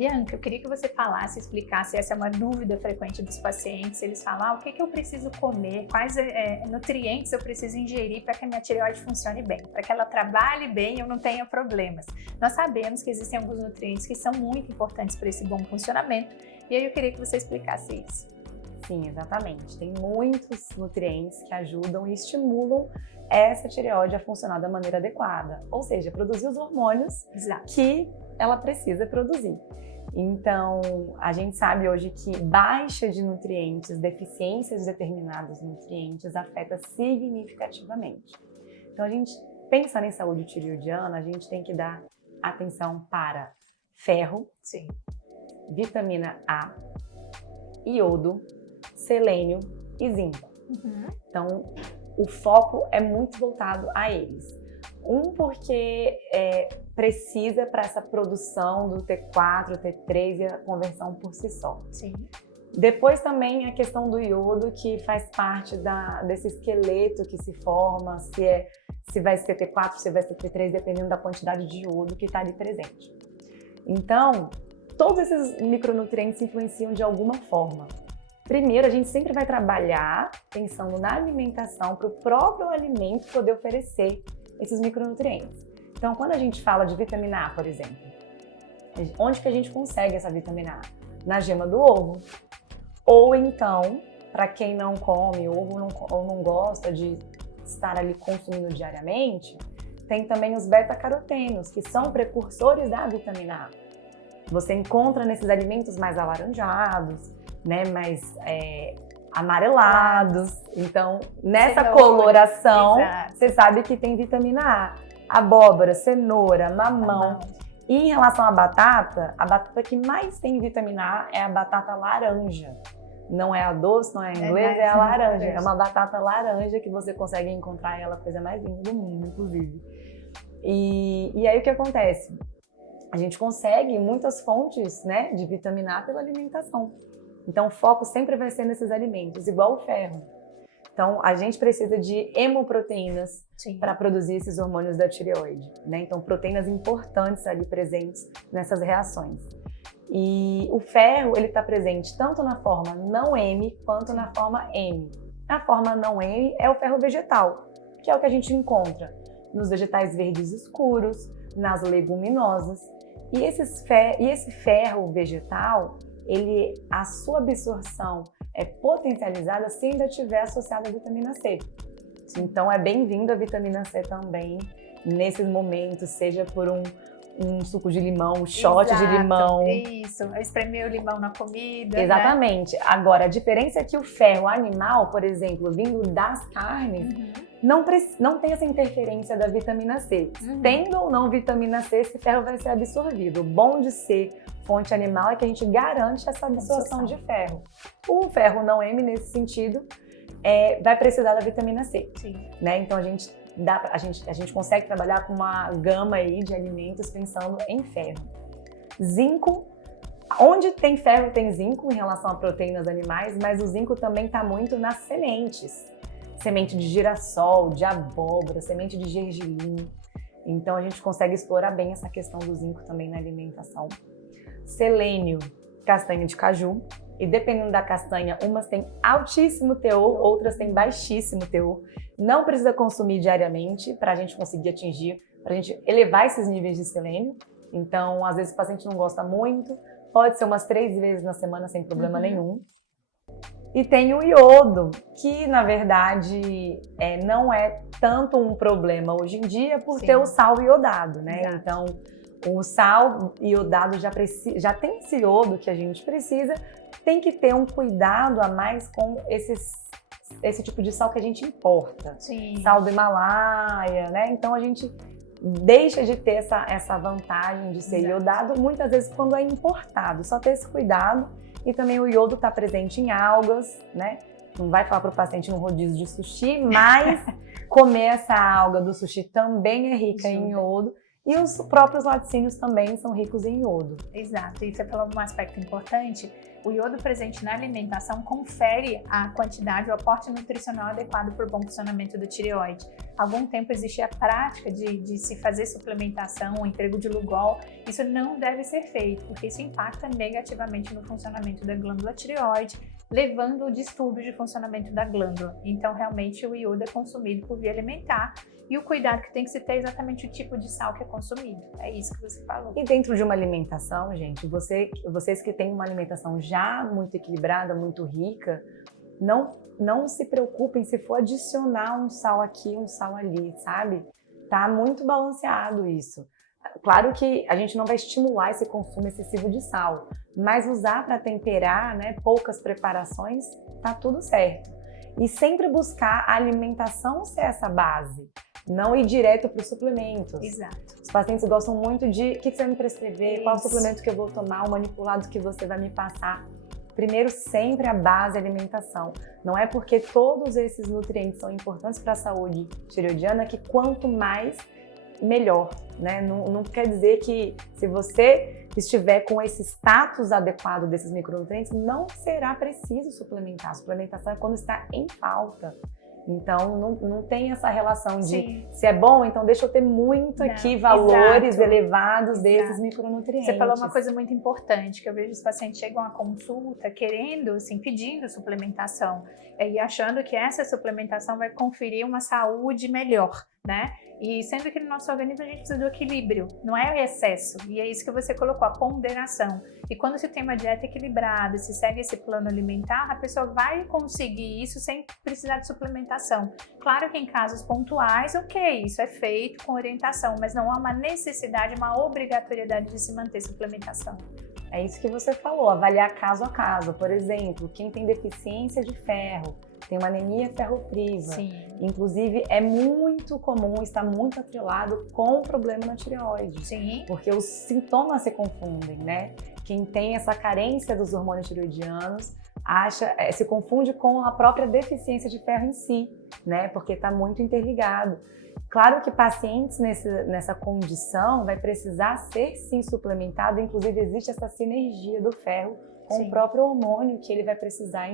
Bianca, eu queria que você falasse, explicasse, essa é uma dúvida frequente dos pacientes, eles falam, o que que eu preciso comer, quais nutrientes eu preciso ingerir para que a minha tireoide funcione bem, para que ela trabalhe bem e eu não tenha problemas. Nós sabemos que existem alguns nutrientes que são muito importantes para esse bom funcionamento, e aí eu queria que você explicasse isso. Sim, exatamente. Tem muitos nutrientes que ajudam e estimulam essa tireoide a funcionar da maneira adequada, ou seja, produzir os hormônios que ela precisa produzir. Então, a gente sabe hoje que baixa de nutrientes, deficiências de determinados nutrientes afeta significativamente. Então, a gente pensando em saúde tireoidiana, a gente tem que dar atenção para ferro, sim, vitamina A, iodo, selênio e zinco. Então, o foco é muito voltado a eles. Porque precisa para essa produção do T4, T3 e a conversão por si só. Sim. Depois também a questão do iodo, que faz parte desse esqueleto que se forma, se vai ser T4, se vai ser T3, dependendo da quantidade de iodo que está ali presente. Então, todos esses micronutrientes influenciam de alguma forma. Primeiro, a gente sempre vai trabalhar pensando na alimentação para o próprio alimento poder oferecer esses micronutrientes. Então, quando a gente fala de vitamina A, por exemplo, onde que a gente consegue essa vitamina A? Na gema do ovo. Ou então, para quem não come ovo ou não gosta de estar ali consumindo diariamente, tem também os beta-carotenos, que são precursores da vitamina A. Você encontra nesses alimentos mais alaranjados, né, mais amarelados. Então, nessa coloração, você sabe que tem vitamina A. Abóbora, cenoura, mamão. E em relação à batata, a batata que mais tem vitamina A é a batata laranja. Não é a doce, não é a inglesa, é a laranja. É uma batata laranja que você consegue encontrar ela, a coisa mais linda do mundo, inclusive. E aí o que acontece? A gente consegue muitas fontes, né, de vitamina A pela alimentação. Então, o foco sempre vai ser nesses alimentos, igual o ferro. Então, a gente precisa de hemoproteínas para produzir esses hormônios da tireoide, né? Então, proteínas importantes ali presentes nessas reações. E o ferro, ele está presente tanto na forma não M quanto na forma M. A forma não M é o ferro vegetal, que é o que a gente encontra nos vegetais verdes escuros, nas leguminosas. E esse ferro vegetal, a sua absorção é potencializada se ainda estiver associada à vitamina C. Então é bem-vindo a vitamina C também nesses momentos, seja por um suco de limão, um shot de limão. Isso, espremer o limão na comida. Exatamente. Né? Agora, a diferença é que o ferro animal, por exemplo, vindo das carnes, não tem essa interferência da vitamina C. Tendo ou não vitamina C, esse ferro vai ser absorvido. O bom de ser fonte animal é que a gente garante essa absorção de ferro. O ferro não M, nesse sentido, vai precisar da vitamina C. Né? Então, a gente consegue trabalhar com uma gama aí de alimentos pensando em ferro. Zinco, onde tem ferro tem zinco em relação a proteínas animais, mas o zinco também está muito nas sementes. Semente de girassol, de abóbora, semente de gergelim. Então a gente consegue explorar bem essa questão do zinco também na alimentação. Selênio, castanha de caju. E dependendo da castanha, umas têm altíssimo teor, outras têm baixíssimo teor. Não precisa consumir diariamente para a gente conseguir atingir, para a gente elevar esses níveis de selênio. Então, às vezes o paciente não gosta muito, pode ser umas 3 vezes na semana sem problema nenhum. E tem o iodo, que na verdade não é tanto um problema hoje em dia por ter o sal iodado, né? Então, o sal iodado já tem esse iodo que a gente precisa, tem que ter um cuidado a mais com esse tipo de sal que a gente importa. Sal do Himalaia, né? Então a gente deixa de ter essa vantagem de ser iodado, muitas vezes quando é importado. Só ter esse cuidado. E também o iodo está presente em algas, né? Não vai falar para o paciente no rodízio de sushi, mas comer essa alga do sushi também é rica em iodo. E os próprios laticínios também são ricos em iodo. Exato, e você falou um aspecto importante, o iodo presente na alimentação confere a quantidade, o aporte nutricional adequado para o bom funcionamento da tireoide. Há algum tempo existia a prática de se fazer suplementação, o emprego de Lugol. Isso não deve ser feito, porque isso impacta negativamente no funcionamento da glândula tireoide, levando ao distúrbio de funcionamento da glândula. Então, realmente, o iodo é consumido por via alimentar e o cuidado que tem que se ter é exatamente o tipo de sal que é consumido. É isso que você falou. E dentro de uma alimentação, gente, vocês que têm uma alimentação já muito equilibrada, muito rica, não se preocupem se for adicionar um sal aqui, um sal ali, sabe? Tá muito balanceado isso. Claro que a gente não vai estimular esse consumo excessivo de sal, mas usar para temperar, né, poucas preparações, tá tudo certo. E sempre buscar a alimentação ser essa base, não ir direto para os suplementos. Exato. Os pacientes gostam muito de o que você vai me prescrever, Isso. qual suplemento que eu vou tomar, o manipulado que você vai me passar. Primeiro, sempre a base é alimentação. Não é porque todos esses nutrientes são importantes para a saúde tireoidiana que quanto mais, melhor, né? Não quer dizer que se você estiver com esse status adequado desses micronutrientes, não será preciso suplementar. A suplementação é quando está em falta. Então, não tem essa relação de Sim. se é bom, então deixa eu ter muito aqui valores elevados desses micronutrientes. Você falou uma coisa muito importante, que eu vejo os pacientes chegam à consulta querendo, assim, pedindo suplementação e achando que essa suplementação vai conferir uma saúde melhor, né? E sendo que no nosso organismo a gente precisa do equilíbrio, não é o excesso. E é isso que você colocou, a ponderação. E quando se tem uma dieta equilibrada, se segue esse plano alimentar, a pessoa vai conseguir isso sem precisar de suplementação. Claro que em casos pontuais, ok, isso é feito com orientação, mas não há uma necessidade, uma obrigatoriedade de se manter suplementação. É isso que você falou, avaliar caso a caso. Por exemplo, quem tem deficiência de ferro, tem uma anemia ferropriva. Sim. Inclusive, é muito comum, está muito atrelado com o problema na tireoide. Sim. Porque os sintomas se confundem, né? Quem tem essa carência dos hormônios tireoidianos se confunde com a própria deficiência de ferro em si, né? Porque está muito interligado. Claro que pacientes nessa condição vai precisar ser sim suplementado, inclusive existe essa sinergia do ferro com Sim. o próprio hormônio que ele vai precisar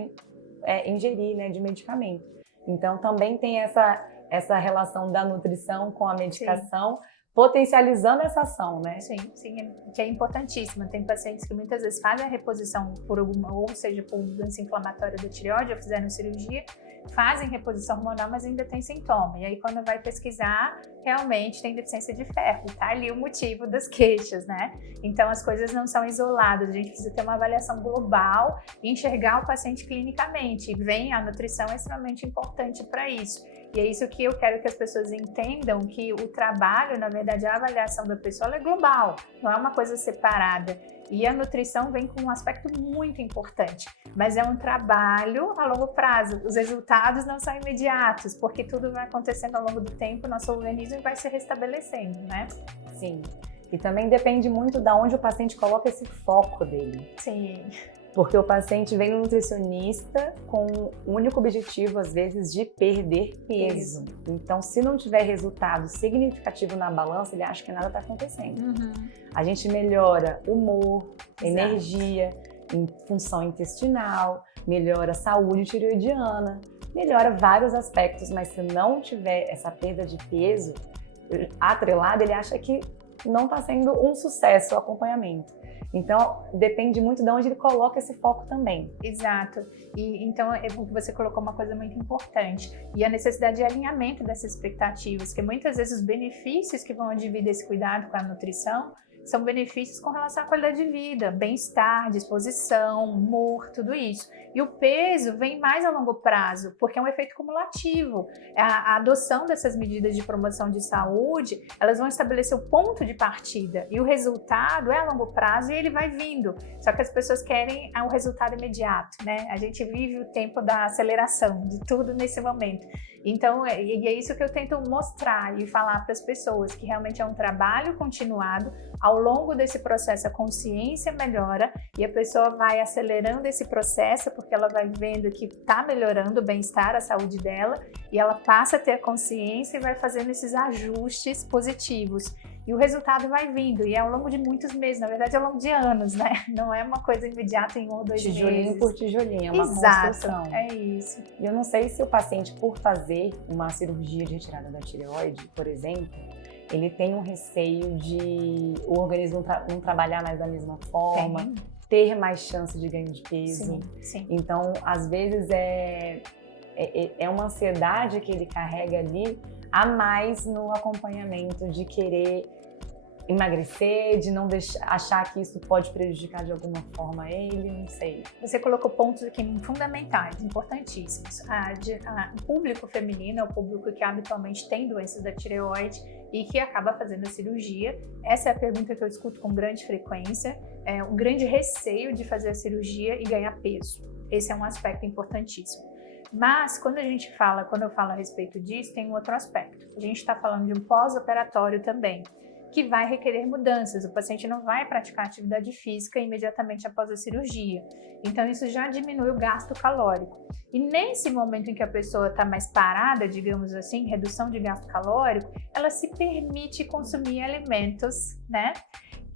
ingerir, né, de medicamento. Então também tem essa relação da nutrição com a medicação, sim, potencializando essa ação, né? Sim, que é importantíssima. Tem pacientes que muitas vezes fazem a reposição por alguma, ou seja, por doença inflamatória da tireoide, ou fizeram cirurgia, fazem reposição hormonal, mas ainda tem sintoma. E aí, quando vai pesquisar, realmente tem deficiência de ferro. Tá ali o motivo das queixas, né? Então, as coisas não são isoladas. A gente precisa ter uma avaliação global e enxergar o paciente clinicamente. E a nutrição é extremamente importante para isso. E é isso que eu quero que as pessoas entendam, que o trabalho, na verdade, a avaliação da pessoa ela é global, não é uma coisa separada. E a nutrição vem com um aspecto muito importante, mas é um trabalho a longo prazo. Os resultados não são imediatos, porque tudo vai acontecendo ao longo do tempo, nosso organismo vai se restabelecendo, né? Sim. E também depende muito de onde o paciente coloca esse foco dele. Sim. Porque o paciente vem no nutricionista com o único objetivo, às vezes, de perder peso. Então, se não tiver resultado significativo na balança, ele acha que nada está acontecendo. Uhum. A gente melhora humor, energia, função intestinal, melhora a saúde tireoidiana, melhora vários aspectos, mas se não tiver essa perda de peso atrelada, ele acha que não está sendo um sucesso o acompanhamento. Então, depende muito de onde ele coloca esse foco também. Exato. E então, você colocou uma coisa muito importante. E a necessidade de alinhamento dessas expectativas, que muitas vezes os benefícios que vão advir desse cuidado com a nutrição são benefícios com relação à qualidade de vida, bem-estar, disposição, humor, tudo isso. E o peso vem mais a longo prazo, porque é um efeito cumulativo. A adoção dessas medidas de promoção de saúde, elas vão estabelecer o ponto de partida. E o resultado é a longo prazo e ele vai vindo. Só que as pessoas querem o resultado imediato, né? A gente vive o tempo da aceleração de tudo nesse momento. Então, é isso que eu tento mostrar e falar para as pessoas, que realmente é um trabalho continuado. Ao longo desse processo, a consciência melhora e a pessoa vai acelerando esse processo, porque ela vai vendo que está melhorando o bem-estar, a saúde dela, e ela passa a ter a consciência e vai fazendo esses ajustes positivos. E o resultado vai vindo, e é ao longo de muitos meses, na verdade é ao longo de anos, né? Não é uma coisa imediata em 1 ou 2 meses. Tijolinho por tijolinho, é uma Exato, construção. É isso. E eu não sei se o paciente, por fazer uma cirurgia de retirada da tireoide, por exemplo, ele tem um receio de o organismo não trabalhar mais da mesma forma, ter mais chance de ganho de peso. Sim. Então, às vezes, é uma ansiedade que ele carrega ali a mais no acompanhamento de querer emagrecer, de não achar que isso pode prejudicar de alguma forma ele, não sei. Você colocou pontos aqui fundamentais, importantíssimos. O público feminino é o público que habitualmente tem doenças da tireoide e que acaba fazendo a cirurgia. Essa é a pergunta que eu escuto com grande frequência, um grande receio de fazer a cirurgia e ganhar peso. Esse é um aspecto importantíssimo. Mas quando eu falo a respeito disso, tem um outro aspecto. A gente está falando de um pós-operatório também, que vai requerer mudanças. O paciente não vai praticar atividade física imediatamente após a cirurgia. Então, isso já diminui o gasto calórico. E nesse momento em que a pessoa está mais parada, digamos assim, redução de gasto calórico, ela se permite consumir alimentos, né,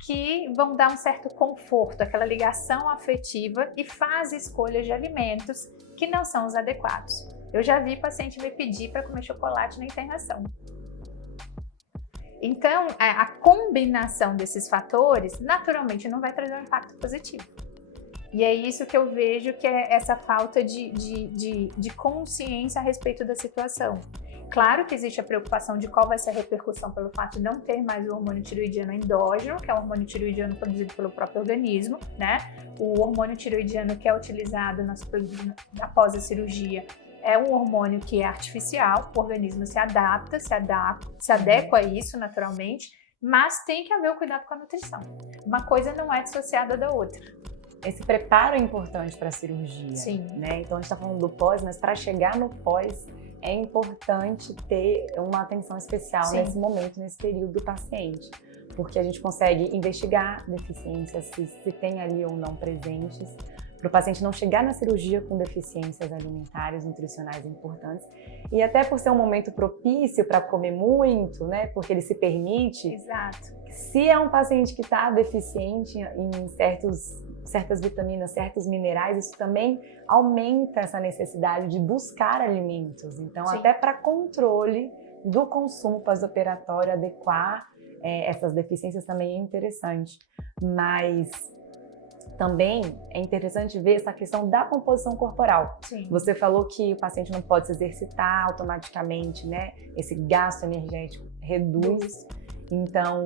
que vão dar um certo conforto, aquela ligação afetiva, e faz escolhas de alimentos que não são os adequados. Eu já vi paciente me pedir para comer chocolate na internação. Então, a combinação desses fatores, naturalmente, não vai trazer um impacto positivo. E é isso que eu vejo, que é essa falta de consciência a respeito da situação. Claro que existe a preocupação de qual vai ser a repercussão pelo fato de não ter mais o hormônio tiroidiano endógeno, que é o hormônio tiroidiano produzido pelo próprio organismo, né? O hormônio tiroidiano que é utilizado após a cirurgia é um hormônio que é artificial, o organismo se adequa a isso naturalmente, mas tem que haver o cuidado com a nutrição. Uma coisa não é dissociada da outra. Esse preparo é importante para a cirurgia, Sim. Né? Então a gente está falando do pós, mas para chegar no pós é importante ter uma atenção especial Sim. nesse momento, nesse período do paciente, porque a gente consegue investigar deficiências, se tem ali ou não presentes, para o paciente não chegar na cirurgia com deficiências alimentares, nutricionais importantes. E até por ser um momento propício para comer muito, né? Porque ele se permite. Exato. Se é um paciente que está deficiente em certas vitaminas, certos minerais, isso também aumenta essa necessidade de buscar alimentos. Então, Sim. até para controle do consumo pós-operatório, adequar essas deficiências também é interessante. Mas também é interessante ver essa questão da composição corporal. Sim. Você falou que o paciente não pode se exercitar automaticamente, né? Esse gasto energético reduz. Então,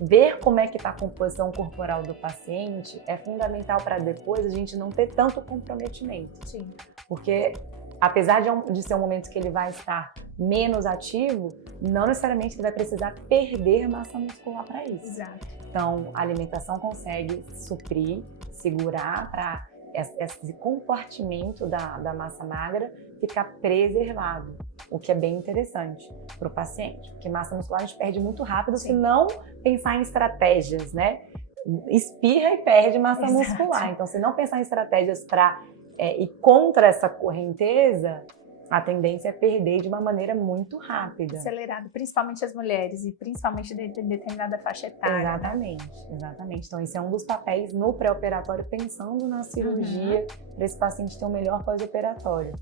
ver como é que está a composição corporal do paciente é fundamental para depois a gente não ter tanto comprometimento. Sim. Porque, apesar de ser um momento que ele vai estar menos ativo, não necessariamente ele vai precisar perder massa muscular para isso. Exato. Então, a alimentação consegue suprir, segurar para esse compartimento da massa magra ficar preservado, o que é bem interessante para o paciente, porque massa muscular a gente perde muito rápido. Sim. Se não pensar em estratégias, né? Espirra e perde massa Exato. Muscular. Então, se não pensar em estratégias para ir contra essa correnteza, a tendência é perder de uma maneira muito rápida. Acelerado, principalmente as mulheres e principalmente de determinada faixa etária. Exatamente, exatamente. Então, esse é um dos papéis no pré-operatório, pensando na cirurgia, para esse paciente ter um melhor pós-operatório.